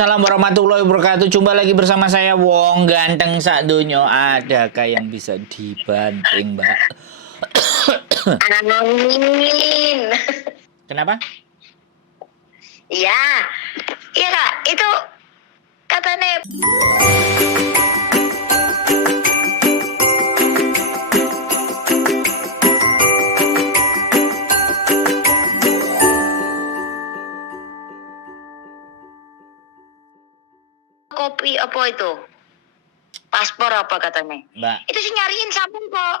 Waalaikumsalam warahmatullahi wabarakatuh. Jumpa lagi bersama saya Wong Ganteng Sakdonyo. Adakah yang bisa dibanting, Mbak? Amin. Kenapa? Iya. Iya, Kak. Itu katanya kopi apa itu? Paspor apa katanya? Mbak, Itu sih nyariin sabun kok.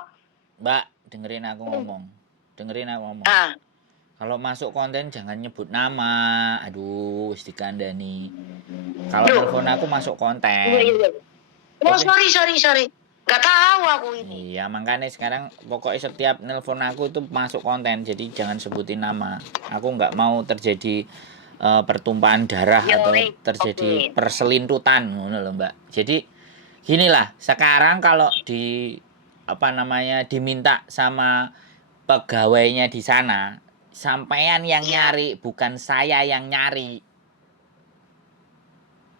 Mbak, dengerin aku ngomong. Ah, Kalau masuk konten jangan nyebut nama. Aduh, wis dikandani. Kalau Duh. telepon aku masuk Iya, konten. iya. Oh, Oke. sorry. Gak tahu aku ini. Iya, makanya sekarang pokoknya setiap nelpon aku itu masuk konten. Jadi jangan sebutin nama. Aku nggak mau terjadi pertumpahan darah atau terjadi perselintutan, ngono loh, Mbak. Jadi ginilah, sekarang kalau diminta sama pegawainya di sana, sampean yang nyari, bukan saya yang nyari.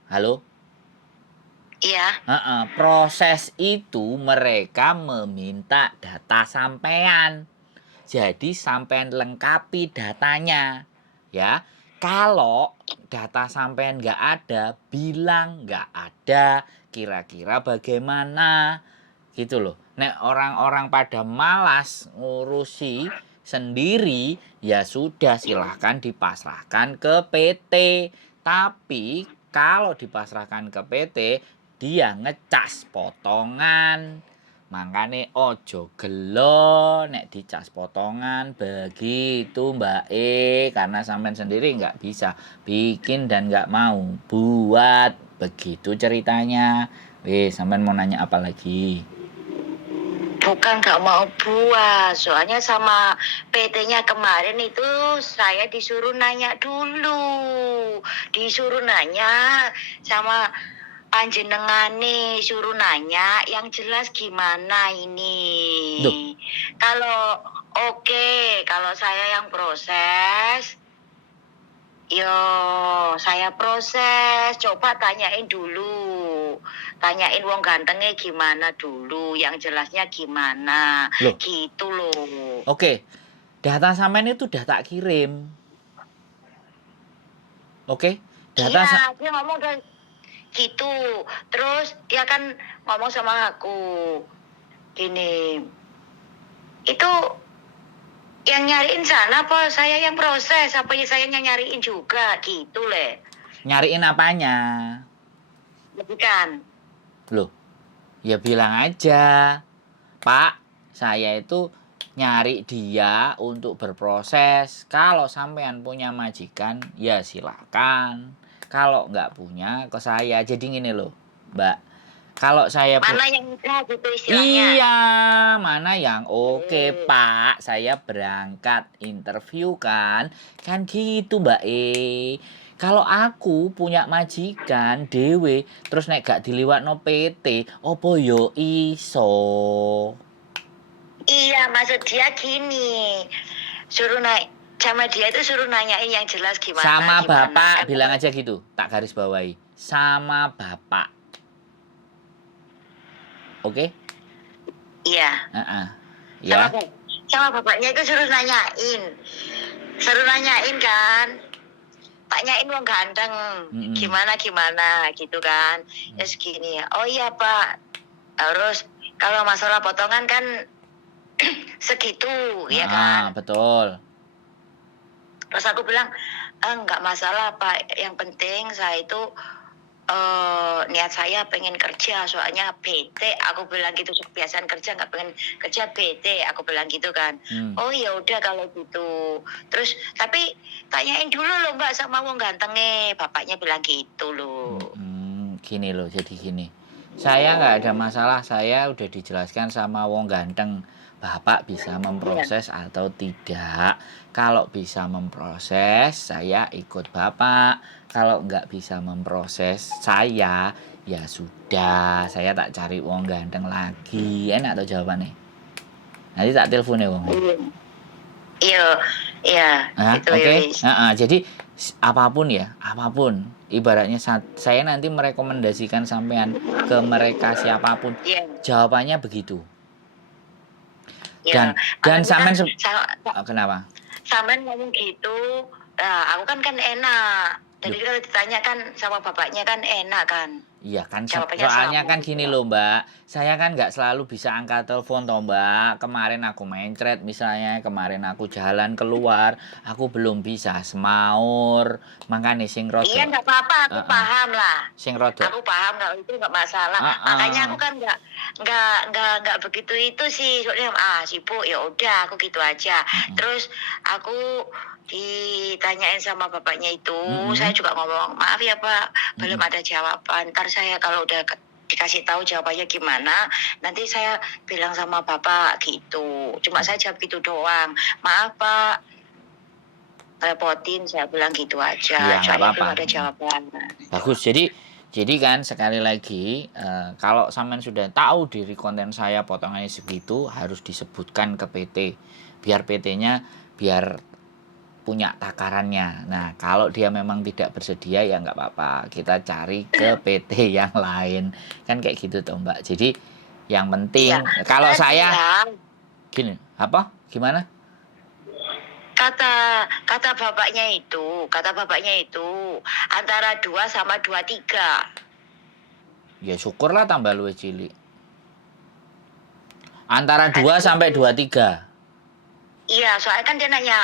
Halo? Iya. Proses itu mereka meminta data sampean. Jadi sampean lengkapi datanya, ya. Kalau data sampean nggak ada, bilang nggak ada. Kira-kira bagaimana? Gitu loh. Nek orang-orang pada malas ngurusi sendiri, ya sudah silahkan dipasrahkan ke PT. Tapi kalau dipasrahkan ke PT, dia ngecas potongan. Makanya ojo gelo nek dicas potongan begitu Mbak karena sampean sendiri nggak bisa bikin dan nggak mau buat, begitu ceritanya. Sampean mau nanya apa lagi? Bukan gak mau buat, soalnya sama PT-nya kemarin itu saya disuruh nanya dulu. Disuruh nanya sama panjenengane, suruh nanya yang jelas gimana ini. Duh. Kalau kalau saya yang proses, saya proses, coba tanyain dulu. Tanyain wong gantengnya gimana dulu, yang jelasnya gimana. Loh. Gitu loh. Oke. Data sampean itu udah tak kirim. Oke. Iya, dia ngomong dan gitu. Terus dia kan ngomong sama aku gini, itu yang nyariin sana apa saya yang proses, apa ya saya yang nyariin juga gitu le. Nyariin apanya? Bukan. Loh, ya bilang aja, Pak, saya itu nyari dia untuk berproses. Kalau sampean punya majikan, ya silakan. Kalau nggak punya, ke saya. Jadi gini loh, Mbak. Kalau saya mana yang udah gitu istilahnya. Iya, mana yang oke, Pak. Saya berangkat interview kan gitu Mbak Kalau aku punya majikan dewe, terus nek gak diliwatno PT, opo yo iso? Iya, maksud dia gini, suruh naik sama dia itu suruh nanyain yang jelas gimana. Sama gimana. Bapak, bilang aja gitu. Tak garis bawahi. Sama Bapak. Oke? Iya. Ya. Sama bapaknya itu suruh nanyain kan. Tanyain wong ganteng, gimana gitu kan. Ya segini ya. Oh iya Pak, harus kalau masalah potongan kan segitu, ya kan. Betul. Terus aku bilang, enggak masalah Pak, yang penting saya itu niat saya pengen kerja, soalnya PT, aku bilang gitu, kebiasaan kerja nggak pengen kerja PT, aku bilang gitu kan. Oh ya udah kalau gitu. Terus tapi tanyain dulu loh Mbak sama wong gantengnya, bapaknya bilang gitu loh. Gini loh, jadi gini. Saya nggak ada masalah, saya udah dijelaskan sama wong ganteng. Bapak bisa memproses atau tidak. Kalau bisa memproses, saya ikut Bapak. Kalau nggak bisa memproses, saya ya sudah. Saya tak cari wong ganteng lagi. Enak tuh jawabannya. Nanti tak telepon ya wong. Iya. Iya, Nah, itu ya oke. wis. Jadi apapun ya, apapun. Ibaratnya saya nanti merekomendasikan sampean ke mereka siapapun, Iya, jawabannya begitu. iya. Dan Makanya kan sampean kenapa? sampean ngomong gitu, nah, aku kan enak. Jadi Loh, kalau ditanya kan sama bapaknya kan enak kan. iya kan, Jawabannya soalnya sama kan gitu gini loh. loh Mbak, saya kan nggak selalu bisa angkat telepon toh Mbak. Kemarin aku mencret misalnya, kemarin aku jalan keluar, aku belum bisa semaur, makanya sing Iya rodok, nggak apa-apa, aku uh, paham lah. sing rodok, Aku paham kalau itu nggak masalah. Makanya aku kan nggak begitu itu sih. Soalnya sibuk ya udah aku gitu aja. Terus aku ditanyain sama bapaknya itu, saya juga ngomong maaf ya Pak, belum ada jawaban. Ntar saya kalau udah dikasih tahu jawabannya gimana, nanti saya bilang sama bapak gitu. Cuma saya jawab gitu doang. Maaf Pak, repotin, saya bilang gitu aja. iya nggak Soalnya belum apa-apa. ada jawaban. Bagus. Jadi kan sekali lagi kalau sampean sudah tahu diri konten saya potongannya segitu harus disebutkan ke PT biar PT-nya biar punya takarannya. Nah, kalau dia memang tidak bersedia ya nggak apa-apa. Kita cari ke PT yang lain. Kan kayak gitu toh, Mbak. Jadi yang penting Iya, kalau saya saya bilang, gini, apa? Gimana? kata bapaknya itu antara 2 sama 23. Ya syukurlah tambah luwih cilik. Antara 2 Kan sampai gitu. 23. Iya, soalnya kan dia nanya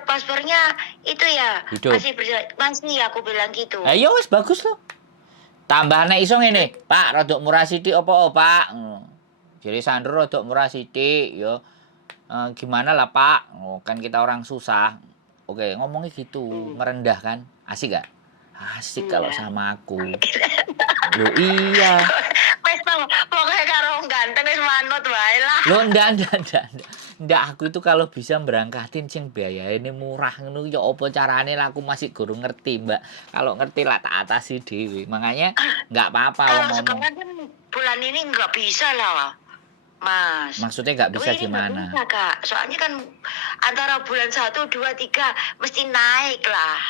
paspornya itu ya Hidup. masih aku bilang gitu. Ayo wis bagus loh. Tambahane iso ngene, Pak, rodok murah sithik apa, Pak? Jadi Sandro rodok murah sithik, yo. Gimana lah, Pak? Oh, kan kita orang susah. Oke, ngomongnya gitu, merendah kan? Asik gak? Asik kalau Iya. sama aku. Loh iya. Wes tau, pokoknya karo wong ganteng wis manut wae lah. Loh ndak. Ndak, aku itu kalau bisa berangkatin sing biayane murah ngono ya apa carane lah, aku masih guru ngerti, Mbak. Kalau ngerti lah tak atasi dhewe. Makanya nggak apa-apa wong Kalau ngomong. sekarang kan bulan ini nggak bisa lah, Mas. Maksudnya nggak bisa Ini nggak gimana? bisa, Kak. Soalnya kan antara bulan 1, 2, 3 mesti naik lah.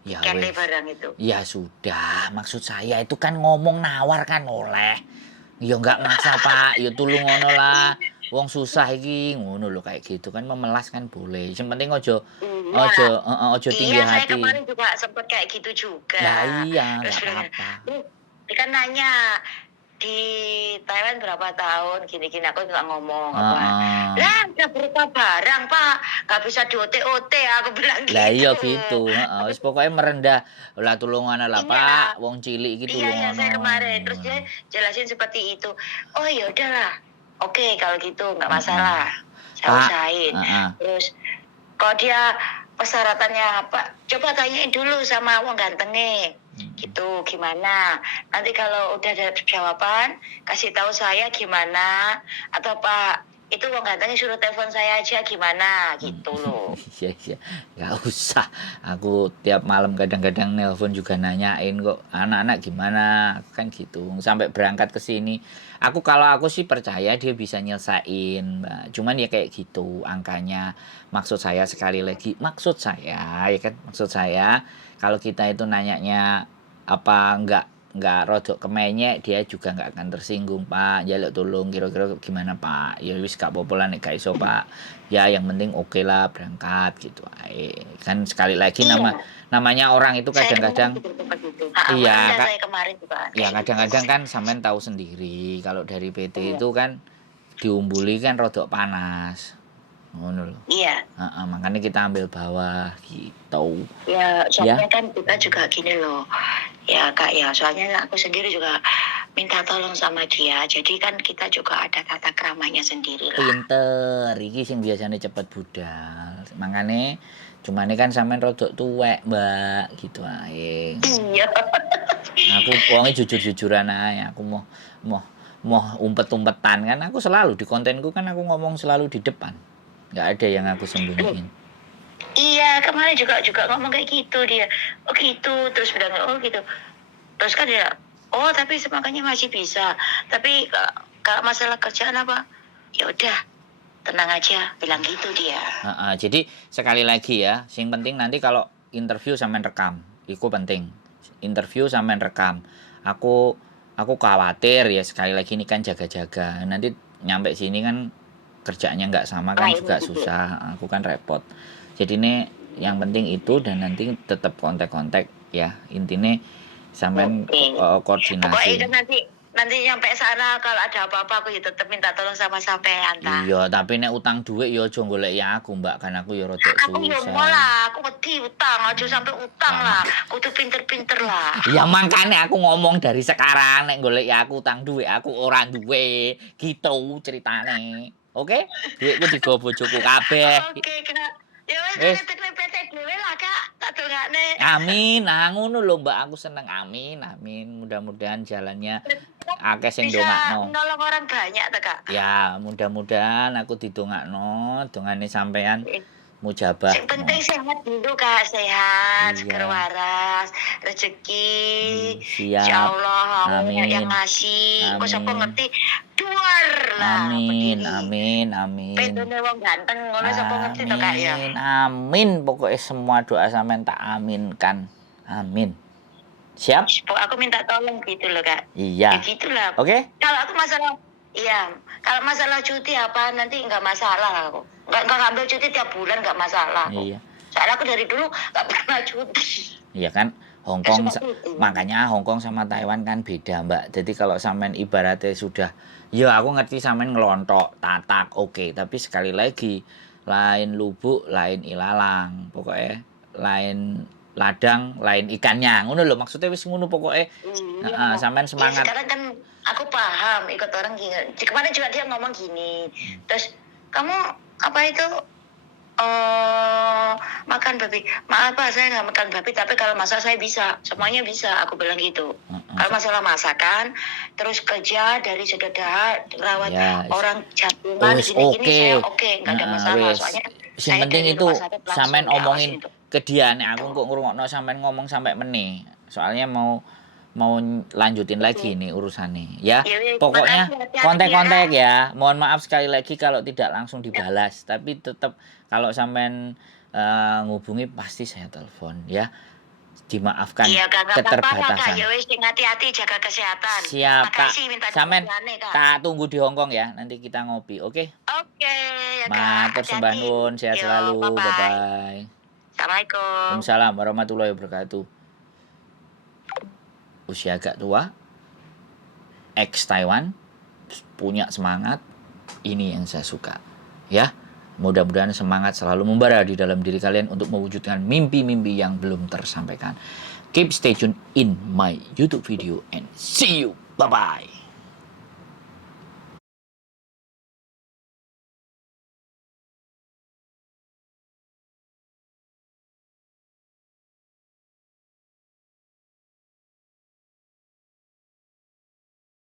Ya Tiketnya wes. barang itu. Ya sudah, maksud saya itu kan ngomong nawar kan oleh. Ya nggak maksa Pak, ya tulung ngono lah. Wong susah iki ngono lho kayak gitu kan memelas kan boleh. Yang penting ojo tinggi Iya, saya hati. kemarin juga sempet kayak gitu juga. Lah iya, Terus nggak bilang, apa-apa. dia kan nanya di Thailand berapa tahun gini-gini, aku nggak ngomong apa. Lah udah berupa barang Pak, nggak bisa di OT aku bilang gitu. Lah iya gitu, wis pokoknya merendah. Lah tulungan lah Iya. Pak, wong cilik iki Iya, saya tulungan. kemarin terus dia jelasin seperti itu. Oh ya udahlah, oke kalau gitu nggak masalah, saya Pak, usahain. Terus kalau dia persyaratannya apa, coba tanyain dulu sama wong gantengnya gitu gimana, nanti kalau udah ada jawaban kasih tahu saya gimana, atau Pak itu wong gantengnya suruh telepon saya aja gimana gitu loh. Iya, nggak usah. Aku tiap malam kadang-kadang nelpon juga nanyain kok anak-anak gimana, kan gitu. Sampai berangkat ke sini, kalau aku sih percaya dia bisa nyelesain, Mbak. Cuman ya kayak gitu angkanya. Maksud saya sekali lagi, maksud saya kalau kita itu nanyanya apa nggak rodok kemenyek, dia juga nggak akan tersinggung, Pak. Jaluk tolong kira-kira gimana, Pak? Ya wis gak apa-apa lah nek gak iso, Pak. Ya yang penting oke lah berangkat gitu ae. Kan sekali lagi namanya orang itu kadang-kadang iya, saya kemarin juga. Ya kadang-kadang kan sampean tahu sendiri kalau dari PT itu kan diumbuli kan rodok panas. Ngono loh. Iya. Makanya kita ambil bawah gitu. Ya, soalnya kan kita juga gini loh. Ya Kak ya, soalnya aku sendiri juga minta tolong sama dia. Jadi kan kita juga ada tata keramanya sendiri lah. Pinter, iki sing biasanya cepet budal. Makanya cuma ini kan sampean rodok tuwek, Mbak, gitu ae. Iya. Aku wongnya jujur-jujuran ae. Aku mau umpet-umpetan kan aku selalu di kontenku kan aku ngomong selalu di depan. Nggak ada yang aku sembunyiin. Iya, kemarin juga ngomong kayak gitu dia. Oh gitu, terus bilang oh gitu. Terus kan dia, oh tapi semakanya masih bisa. Tapi kalau masalah kerjaan apa? Ya udah, tenang aja, bilang gitu dia. Jadi sekali lagi ya, yang penting nanti kalau interview sampean rekam, itu penting. Interview sampean rekam. Aku khawatir ya, sekali lagi ini kan jaga-jaga. Nanti nyampe sini kan kerjanya nggak sama kan juga susah. Aku kan repot. Jadi ini yang penting itu, dan nanti tetap kontak-kontak ya. Intinya sampean koordinasi. Pokoknya nanti nyampe sana kalau ada apa-apa aku ya tetep minta tolong sama sampean ta. Iya, tapi nek utang duit ya aja golek ya aku, Mbak, kan aku ya rada susah. Aku yo lah, aku wedi utang, aja sampai utang lah. Kudu pinter-pinter lah. Ya makanya aku ngomong dari sekarang, nek golek ya aku utang duit, aku ora duwe. Gitu ceritane. Oke? Duitku digo bojoku kabeh. Oke, Kak. Ya wis PT dhewe lah, Kak. Tak dongakne. Amin. Nah, ngono lho, Mbak, aku seneng. Amin, amin. Mudah-mudahan jalannya akeh sing ndongakno. Bisa nolong orang banyak ta, Kak? Ya, mudah-mudahan aku didongakno, dongane sampean mujabah. Yang penting sehat dulu, Kak, sehat, seger waras, rezeki. Siap. Insyaallah Amin. yang ngasih. Kok sapa ngerti duar lah. Amin, amin, amin. Pendone wong ganteng ngono sapa ngerti to, Kak ya. Amin, pokoknya semua doa sampean tak aminkan. Amin. Siap? Aku minta tolong gitu loh, Kak. Iya. Ya gitulah. Oke? Kalau aku masalah kalau masalah cuti apa nanti nggak masalah aku. Nggak ngambil cuti tiap bulan nggak masalah. Iya. Soalnya aku dari dulu nggak pernah cuti. Iya kan, Hongkong makanya Hongkong sama Taiwan kan beda, Mbak. Jadi kalau sampean ibaratnya sudah, ya aku ngerti sampean ngelontok, tatak, oke. Tapi sekali lagi, lain lubuk, lain ilalang. Pokoknya lain ladang, lain ikannya. Ngono lho, maksudnya wis ngono pokoknya. Sampean semangat. Ya, sekarang kan aku paham ikut orang gini. Kemarin juga dia ngomong gini. Terus kamu apa itu makan babi? Maaf Pak, saya nggak makan babi, tapi kalau masak saya bisa, semuanya bisa. Aku bilang gitu. Kalau masalah masakan, terus kerja dari sederhana, rawat orang jantungan gini-gini saya oke, nggak ada masalah. Soalnya yang penting itu sampean omongin ke dia, nek aku kok ngrungokno sampean ngomong sampai meneh. Soalnya mau lanjutin lagi nih urusannya ya. Pokoknya kontak-kontak ya. Mohon maaf sekali lagi kalau tidak langsung dibalas, tapi tetap kalau sampean ngubungi pasti saya telepon ya. Dimaafkan keterbatasan. Ya wis hati-hati, jaga kesehatan. Siap, Kak. Sampean tak tunggu di Hongkong ya. Nanti kita ngopi, oke? Oke, ya Kak. Matur sembah nuwun, sehat selalu. Bye-bye. Assalamualaikum. Waalaikumsalam warahmatullahi wabarakatuh. Usia agak tua, ex Taiwan, punya semangat, ini yang saya suka ya. Mudah-mudahan semangat selalu membara di dalam diri kalian untuk mewujudkan mimpi-mimpi yang belum tersampaikan. Keep stay tune in my YouTube video and see you, bye bye.